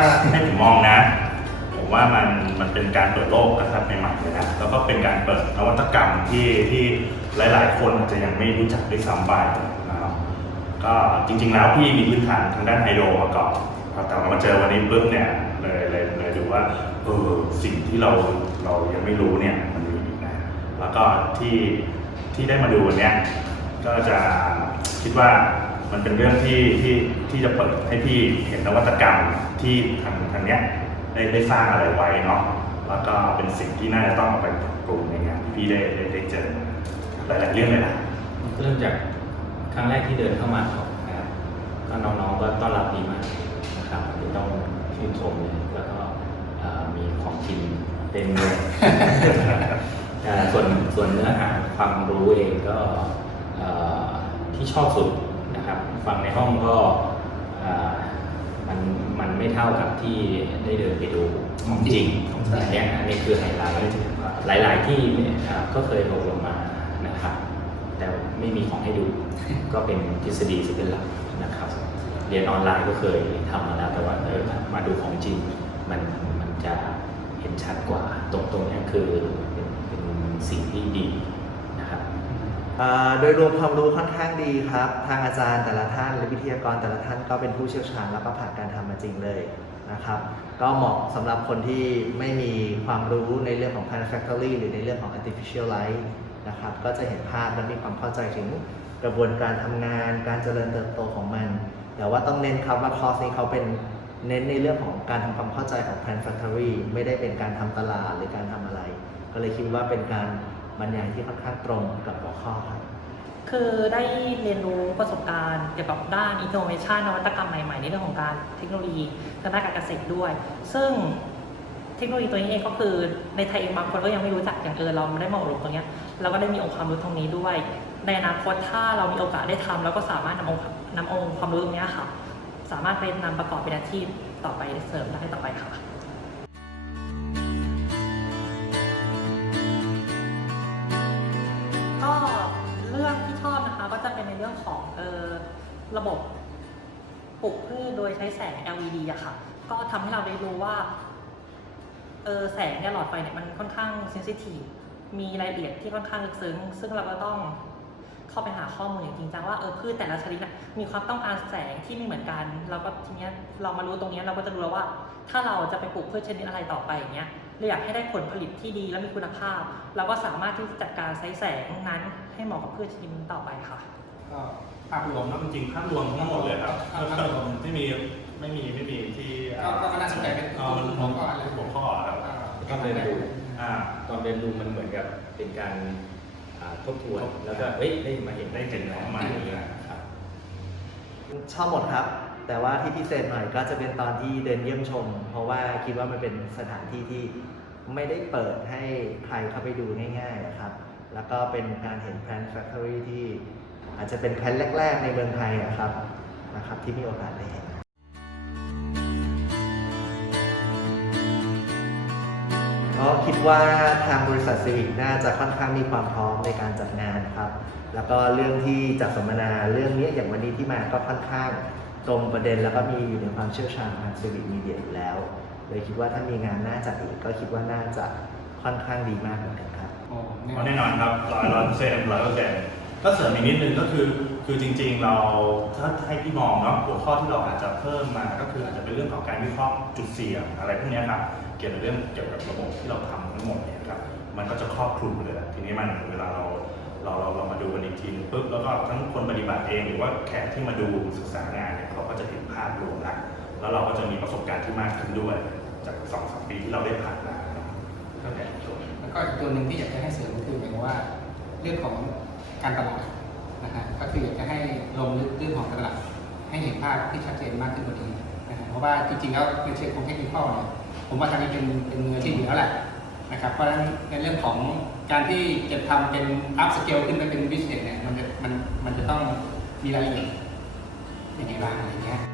ถ้าให้ผมมองนะ ผมว่ามันมันเป็นการเปิดโลกกระทัดใหม่ๆเลยนะแล้วก็เป็นการเปิดนวัตกรรมที่ที่หลาย ๆ คนอาจจะยังไม่รู้จักด้วยซ้ำไปนะครับก็จริง ๆ แล้วพี่มีพื้นฐานทางด้านไฮโดรมาก่อนครับแต่มาเจอวันนี้ปุ๊บเนี่ยเลยเลยเลยดูว่าเออสิ่งที่เราเรายังไม่รู้เนี่ยมันมีอีกนะแล้วก็ที่ที่ได้มาดูวันเนี้ยก็จะคิดว่า มันเป็นเรื่องที่ที่ที่จะเปิดให้พี่เห็นนวัตกรรมที่ทางทางเนี้ยได้ได้สร้างอะไรไว้เนาะแล้วก็เป็นสิ่งที่น่าจะต้องเอาไปปรับปรุงในงานที่พี่ได้ได้ได้เจอหลาย ๆ เรื่องเลยนะเริ่มจากครั้งแรกที่เดินเข้ามาก่อนนะครับก็น้องๆก็ต้อนรับดีมากนะครับอันนี้ต้องชื่นชมเลยแล้วก็เอ่อมีของกินเต็มเลยเอ่อส่วนส่วนเนื้อหาความรู้เองก็เอ่อที่ชอบสุดนะครับ ฟังในห้องก็เอ่อมันมันไม่เท่ากับที่ได้เดินไปดูของจริงของจริงอันเนี้ยอันนี้คือไฮไลท์หลาย ๆ ที่เนี่ยอ่าก็เคยอบรมมานะครับ แต่ไม่มีของให้ดูก็เป็นทฤษฎีที่เป็นหลักนะครับ เรียนออนไลน์ก็เคยทำมาแล้วแต่ว่าเออมาดูของจริงมันมันจะเห็นชัดกว่าตรงตรงเนี้ยคือเป็นเป็นสิ่งที่ดีนะครับอ่า โดยรวมความรู้ค่อนข้างดีครับ ทางอาจารย์แต่ละท่านหรือวิทยากรแต่ละท่านก็เป็นผู้เชี่ยวชาญแล้วก็ผ่านการทำมาจริงเลยนะครับ ก็เหมาะสำหรับคนที่ไม่มีความรู้ในเรื่องของ p a n f a c t o r y หรือในเรื่องของ Artificial Light นะครับก็จะเห็นภาพและมีความเข้าใจถึงกระบวนการทำงาน การเจริญเติบโตของมัน แต่ว่าต้องเน้นครับว่าคอร์สนี้เขาเป็นเน้นในเรื่องของการทำความเข้าใจของ Plan Factory ไม่ได้เป็นการทำตลาดหรือการทำอะไร ก็เลยคิดว่าเป็นการ บรรยายที่ค่อนข้างตรงกับหัวข้อครับคือได้เรียนรู้ประสบการณ์เกี่ยวกับด้าน innovation นวัตกรรมใหม่ๆ ในเรื่องของการเทคโนโลยีทางด้านการเกษตรด้วย ซึ่งเทคโนโลยีตัวนี้เองก็คือในไทยเองบางคนก็ยังไม่รู้จักอย่างเออเราได้มาอบรมตรงนี้เราก็ได้มีองค์ความรู้ตรงนี้ด้วย ในอนาคตถ้าเรามีโอกาสได้ทำเราก็สามารถนำองค์นำองค์ความรู้ตรงนี้ค่ะ สามารถไปนำประกอบเป็นอาชีพต่อไปเสริมได้ต่อไปค่ะ ระบบปลูกพืชโดยใช้แสง LED อะค่ะ ก็ทำให้เราได้รู้ว่าเออแสงเนี่ยหลอดไฟเนี่ยมันค่อนข้างเซนซิทีฟมีรายละเอียดที่ค่อนข้างลึกซึ้ง ซึ่งเราก็ต้องเข้าไปหาข้อมูลอย่างจริงจังว่าเออพืชแต่ละชนิดน่ะมีความต้องการแสงที่ไม่เหมือนกัน เราก็ทีเนี้ยเรามารู้ตรงเนี้ยเราก็จะรู้แล้วว่า ถ้าเราจะไปปลูกพืชชนิดอะไรต่อไปอย่างเงี้ยเราอยากให้ได้ผลผลิตที่ดีและมีคุณภาพ เราก็สามารถที่จะจัดการใช้แสงนั้นให้เหมาะกับพืชชนิดนั้นต่อไปค่ะ ก็ภาพรวมแล้แล้ววจริงๆภาพรวมทั้งหมดเลยครับภาพรวมไม่มีไม่มีไม่มีที่ก็ก็น่าสนใจเป็นเอามันหัวข้ออะไรหัวข้อครับก็เรียนรู้อ่าตอนเรียนรู้มันเหมือนกับเป็นการอ่าทบทวนแล้วก็เอ้ยได้มาเห็นได้เห็นของใหม่ครับ ชอบหมดครับ แต่ว่าที่พิเศษหน่อยก็จะเป็นตอนที่เดินเยี่ยมชม เพราะว่าคิดว่ามันเป็นสถานที่ที่ไม่ได้เปิดให้ใครเข้าไปดูง่ายๆนะครับ แล้วก็เป็นการเห็นแพลน Factory ที่อ อาจจะเป็นแพลนแรก ๆ ในเมืองไทยอะครับนะครับที่มีโอกาสได้เห็นก็คิดว่าทางบริษัทซีวิกน่าจะค่อนข้างมีความพร้อมในการจัดงานครับ แล้วก็เรื่องที่จัดสัมมนาเรื่องนี้อย่างวันนี้ที่มาก็ค่อนข้างตรงประเด็นแล้วก็มีอยู่ในความเชี่ยวชาญทางซีวิกมีเดียอยู่แล้วเลยคิดว่าถ้ามีงานหน้าจัดอีกก็คิดว่าน่าจะค่อนข้างดีมากเหมือนกันครับอ้เพราะแน่นอนครับร้อยร้อยเปอร์เซ็นต์ร้อยเปอร์เซ็นต์ ก็เสริมอีกนิดนึงก็คือ คือจริงๆเราถ้าให้พี่มองเนาะหัวข้อที่เราอาจจะเพิ่มมาก็คืออาจจะเป็นเรื่องของการวิเคราะห์จุดเสี่ยงอะไรพวกนี้ครับเกี่ยวกับเรื่องเกี่ยวกับระบบที่เราทำทั้งหมดเนี่ยครับมันก็จะครอบคลุมเลยทีนี้มันเวลาเราเราเราเรามาดูกันอีกทีนึงปุ๊บแล้วก็ทั้งคนปฏิบัติเองหรือว่าแขกที่มาดูศึกษางานเนี่ยเขาก็จะเห็นภาพรวมละแล้วเราก็จะมีประสบการณ์ที่มากขึ้นด้วย จากสองสามปีที่เราได้ผ่านมาครับก็แค่ส่วแล้วก็อีกตัวหนึ่งที่อยากจะให้เสริมก็คือหมายความว่าเรื่องของ การตลาดนะฮะก็คืออยากจะให้ลงลึกเรื่องของตลาด ให้เห็นภาพที่ชัดเจนมากขึ้นกว่านี้นะฮะเพราะว่าจริงๆแล้วในเชิงของเทคนิคเนี่ยผมว่าทางนี้เป็นเป็นมือที่อยู่แล้วแหละนะครับเพราะฉะนั้นในเรื่องของการที่จะทำเป็นอัพสเกลขึ้นไปเป็นบิสเนสเนี่ยมันจะมันมันจะต้องมีรายละเอียดยังไรบ้างอะไรเงี้ย